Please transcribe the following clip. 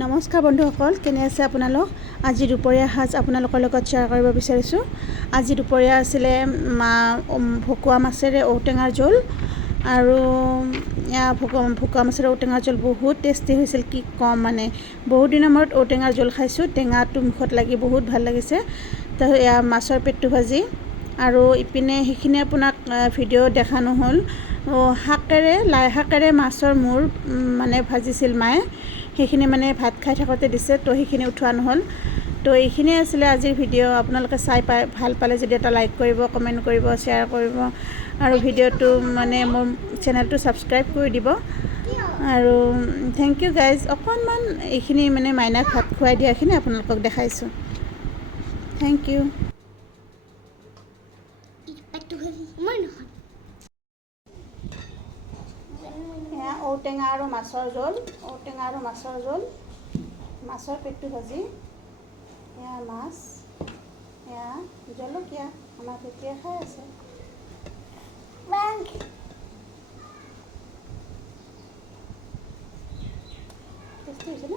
নমস্কাৰ বন্ধুসকল, কেনে আছে আপোনালোক? আজি দুপৰীয়া সাজ আপোনালোকৰ লগত শ্বেয়াৰ কৰিব বিচাৰিছোঁ। আজি দুপৰীয়া আছিলে ভকুৱা মাছেৰে ঔটেঙাৰ জোল আৰু ভকুৱা মাছেৰে ঔটেঙাৰ জোল বহুত টেষ্টি হৈছিল, কি ক'ম মানে। বহুত দিনৰ মূৰত ঔটেঙাৰ জোল খাইছোঁ, টেঙাটো মুখত লাগি বহুত ভাল লাগিছে। তো এয়া মাছৰ পেটু ভাজি আৰু ইপিনে সেইখিনি আপোনাক ভিডিঅ' দেখা নহ'ল। শাকেৰে লাই শাকেৰে মাছৰ মূৰ মানে ভাজিছিল মায়ে, সেইখিনি মানে ভাত খাই থাকোঁতে দিছে, তো সেইখিনি উঠোৱা নহ'ল। তো এইখিনিয়ে আছিলে আজিৰ ভিডিঅ'। আপোনালোকে ভাল পালে যদি এটা লাইক কৰিব, কমেণ্ট কৰিব, শ্বেয়াৰ কৰিব আৰু ভিডিঅ'টো মানে মোৰ চেনেলটো ছাবস্ক্ৰাইব কৰি দিব। আৰু থেংক ইউ গাইজ। অকণমান এইখিনি মানে মাইনাক ভাত খুৱাই দিয়াখিনি আপোনালোকক দেখাইছোঁ। Thank you. এয়া ঔটেঙা আৰু মাছৰ জোল, মাছৰ পেটু ভাজি, এয়া মাছ, এয়া জলকীয়া। আমাৰ তেতিয়া খাই আছে। টেষ্টি হৈছে ন?